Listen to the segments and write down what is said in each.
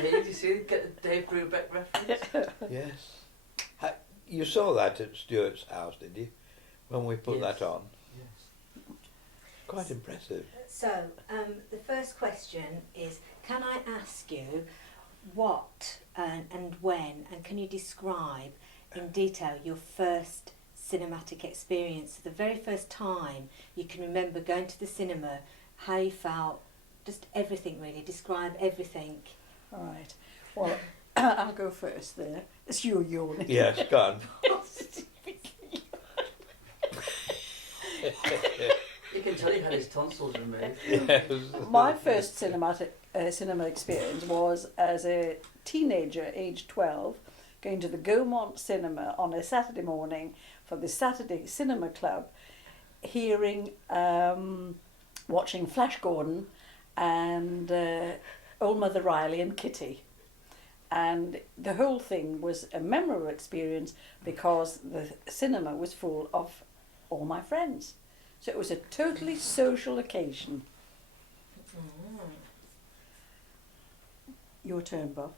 Hey, did you see get the Dave Brubeck reference? Yes. You saw that at Stuart's house, did you? When we put that on. Yes. Quite impressive. So, the first question is, can I ask you what and when, and can you describe in detail your first cinematic experience, the very first time you can remember going to the cinema, how you felt, just everything really, describe everything. All right. Well, I'll go first there. It's you yawning. Yes, go on. You can tell he had his tonsils removed. Yes. My first cinema experience was as a teenager, aged 12, going to the Gaumont Cinema on a Saturday morning for the Saturday Cinema Club, hearing, watching Flash Gordon and Old Mother Riley and Kitty. And the whole thing was a memorable experience because the cinema was full of all my friends. So it was a totally social occasion. Your turn, Bob.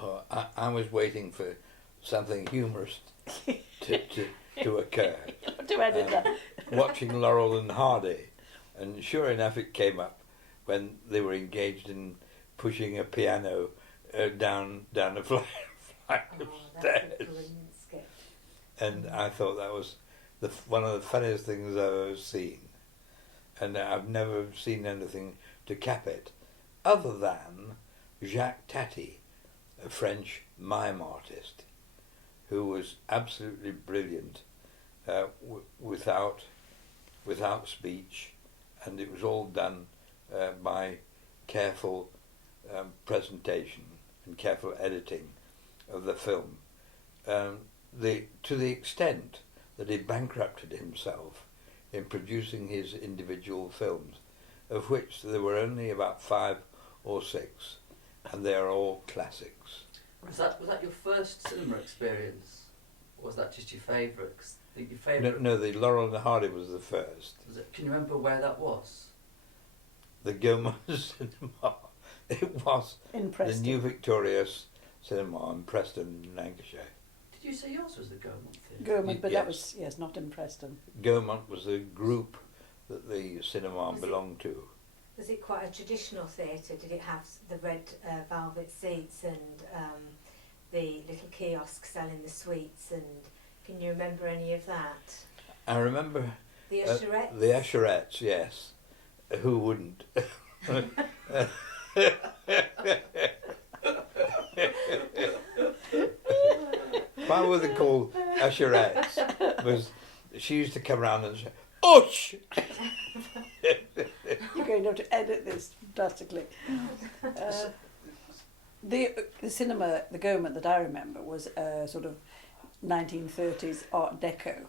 Oh, I was waiting for something humorous to occur. To edit that. Watching Laurel and Hardy, and sure enough it came up when they were engaged in pushing a piano down a flight of stairs. That's a brilliant sketch. And I thought that was one of the funniest things I've ever seen. And I've never seen anything to cap it, other than Jacques Tati, a French mime artist, who was absolutely brilliant without speech, and it was all done by careful presentation and careful editing of the film. To the extent that he bankrupted himself in producing his individual films, of which there were only about 5 or 6, and they are all classics. Was that your first cinema experience? Or was that just your favourite? 'Cause your favourite. No, the Laurel and Hardy was the first. Can you remember where that was? The Gaumont Cinema. It was In the Preston. New Victorious Cinema in Preston, Lancashire. Did you say yours was the Gaumont Theatre? Gaumont, but Yes. that was, yes, not in Preston. Gaumont was the group that the cinema belonged to. Was it quite a traditional theatre? Did it have the red velvet seats and the little kiosk selling the sweets? And can you remember any of that? I remember The usherettes? the usherettes, yes. Who wouldn't? Why were they called usherettes? Was she used to come around and say, "Ush!" You're going to have to edit this drastically. The cinema, the Gaumont that I remember was a sort of 1930s Art Deco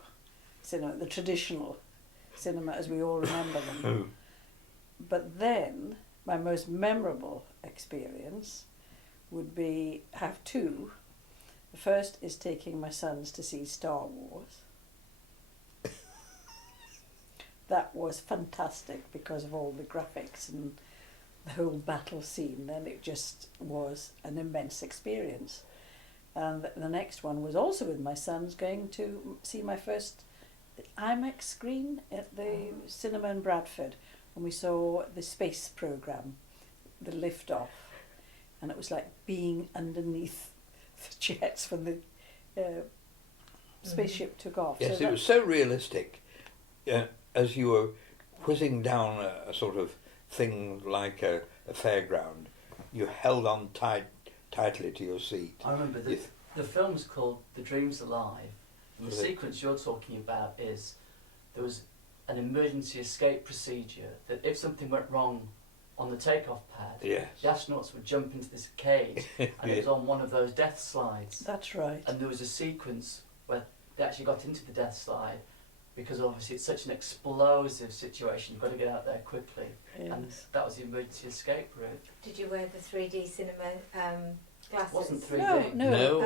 cinema, the traditional cinema as we all remember them. But then my most memorable experience would be have 2. The first is taking my sons to see Star Wars. That was fantastic because of all the graphics and the whole battle scene, and it just was an immense experience. And the next one was also with my sons, going to see my first IMAX screen at the cinema in Bradford, when we saw the space program, the lift off, and it was like being underneath the jets when the spaceship took off. Yes, So it was so realistic. As you were whizzing down a sort of thing like a fairground, you held on tightly to your seat. I remember the film's called The Dream's Alive, and the sequence you're talking about is there was an emergency escape procedure that if something went wrong on the takeoff pad, Yes. the astronauts would jump into this cage and it was on one of those death slides. that's right. And there was a sequence where they actually got into the death slide because obviously it's such an explosive situation, you've got to get out there quickly. And Yes. that was the emergency escape route. Did you wear the 3D cinema glasses? It wasn't 3D. No,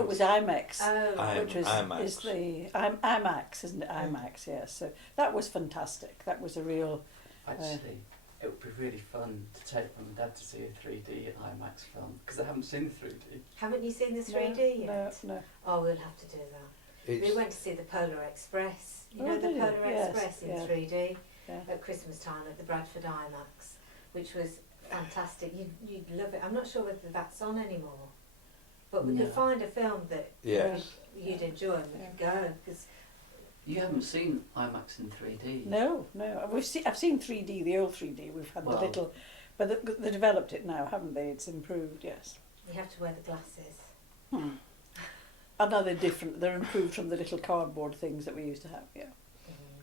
It was IMAX. Oh, Which was IMAX. is the IMAX, isn't it? IMAX, yes. So that was fantastic. That was a real. Actually, it would be really fun to take mum and dad to see a 3D IMAX film because they haven't seen the 3D. Haven't you seen the 3D yet? No. Oh, we'll have to do that. We went to see the Polar Express. You know the did you? Polar Yes, Express in yeah. 3D Yeah. at Christmas time at the Bradford IMAX, which was fantastic. You'd love it. I'm not sure whether that's on anymore, but we could find a film that Yes. you'd enjoy and we could go. Cause You haven't seen IMAX in 3D? No. I've seen 3D, the old 3D. We've had the little, but they developed it now, haven't they? It's improved, yes. you have to wear the glasses. And now they're different. They're improved from the little cardboard things that we used to have. Yeah.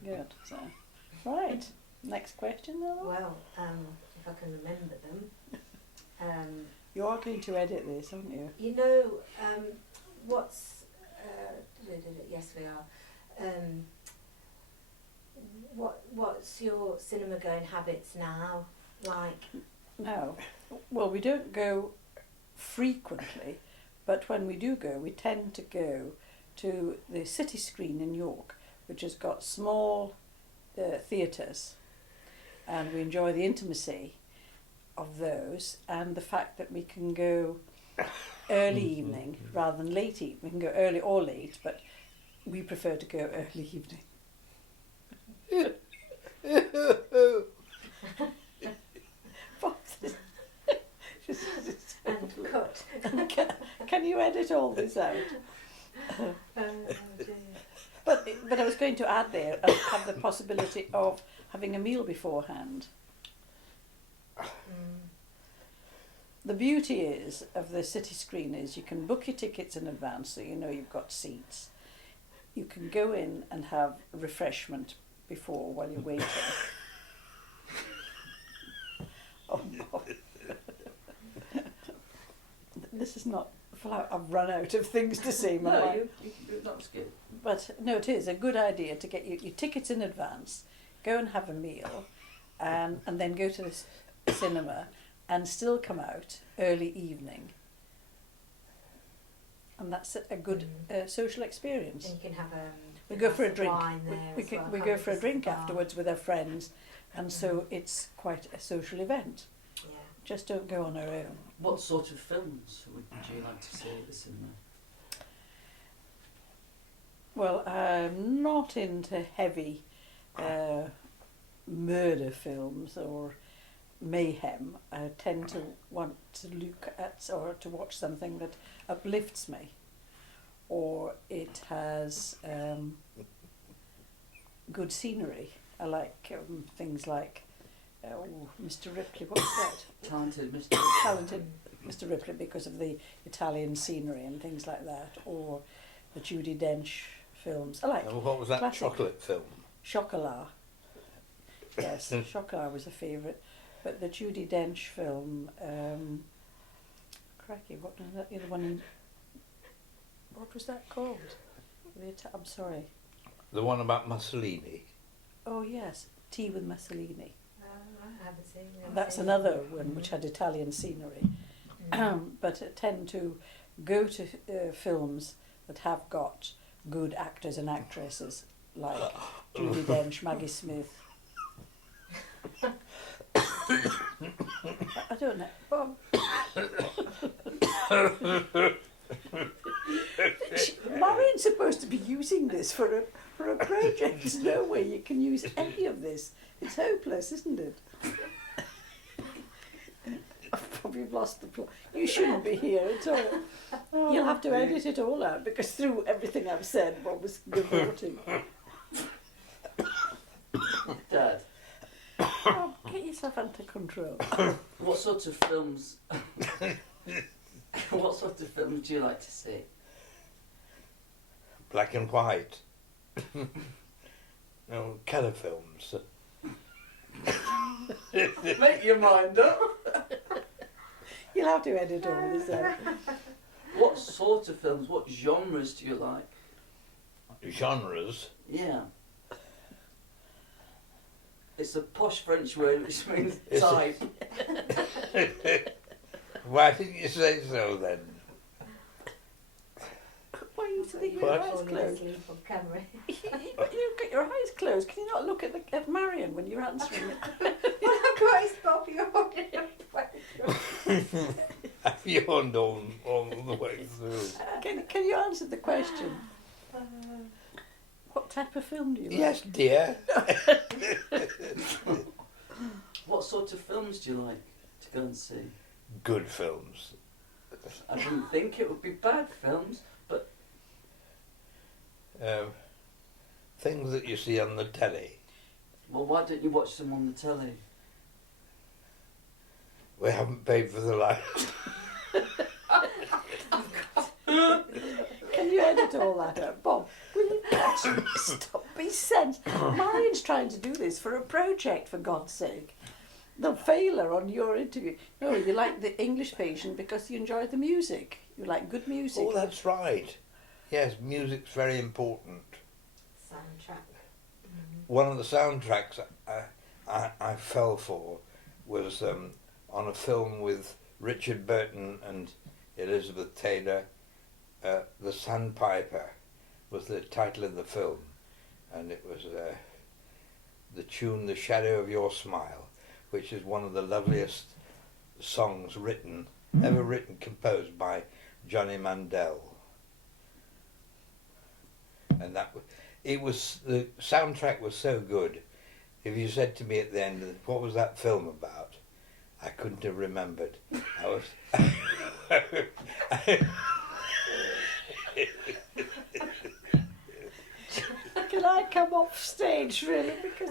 Good. So, right. Next question, Ella. Well, if I can remember them. You are going to edit this, aren't you? You know, what's... yes, we are. What's your cinema going habits now like? No. Well, we don't go frequently, but when we do go, we tend to go to the City Screen in York, which has got small theatres, and we enjoy the intimacy of those and the fact that we can go early evening rather than late evening. We can go early or late, but we prefer to go early evening. And cut. Can you edit all this out? But I was going to add there, have the possibility of having a meal beforehand. The beauty is of the City Screen is you can book your tickets in advance, so you know you've got seats. You can go in and have refreshment before while you're waiting. Oh no. This is not. I've run out of things to say. No, that's good. But no, it is a good idea to get your tickets in advance, go and have a meal, and then go to the cinema, and still come out early evening. And that's a good social experience. And you can have We go for a drink. wine there We go for a drink afterwards with our friends, and so it's quite a social event. Yeah. Just don't go on our own. What sort of films would you like to see at the cinema? Well, I'm not into heavy murder films or mayhem. I tend to want to look at or to watch something that uplifts me, or it has good scenery. I like things like Mr. Ripley. What's that? Talented Mr. Talented Mr. Ripley, because of the Italian scenery and things like that, or the Judi Dench films. I like. And what was that classic. chocolate film? Chocolat. Yes, Chocolat was a favourite. But the Judi Dench film, crikey, what was that? The other one, what was that called? I'm sorry. The one about Mussolini. Oh yes, Tea with Mussolini. I haven't seen it. That's another one which had Italian scenery. But I tend to go to films that have got good actors and actresses like Judi Dench, Maggie Smith. I don't know. Marion's supposed to be using this for a project. There's no way you can use any of this. It's hopeless, isn't it? I've probably lost the plot. You shouldn't be here at all. You'll have to edit it all out, because through everything I've said, what was reporting. Dad, Oh, get yourself under control. what sort of films? What sort of films do you like to see? Black and white. No, colour films. Make your mind up. You'll have to edit all this out. What sort of films? What genres do you like? Genres. Yeah. It's a posh French word which means It's a- type. Why didn't you say so then? Why are you sitting with What? your eyes Falling closed? asleep on camera. You've got your eyes closed. Can you not look at Marion when you're answering it? Well, I've got his Bob yawning. I've yawned all the way through. Can you answer the question? What type of film do you like? Yes, dear. What sort of films do you like to go and see? Good films. I didn't think it would be bad films, but Things that you see on the telly. well, why don't you watch them on the telly? We haven't paid for the line. Can you edit all that out? Bob, will you actually stop? Be sense. Marion's trying to do this for a project, for God's sake. They'll fail her on your interview. No, you like the English patient because you enjoy the music. You like good music. Oh, that's right. Yes, music's very important. Soundtrack. One of the soundtracks I fell for was on a film with Richard Burton and Elizabeth Taylor. The Sandpiper was the title of the film, and it was the tune "The Shadow of Your Smile," which is one of the loveliest songs ever written, composed by Johnny Mandel. And the soundtrack was so good. If you said to me at the end, what was that film about? I couldn't have remembered. I was. Can I come off stage, really? Because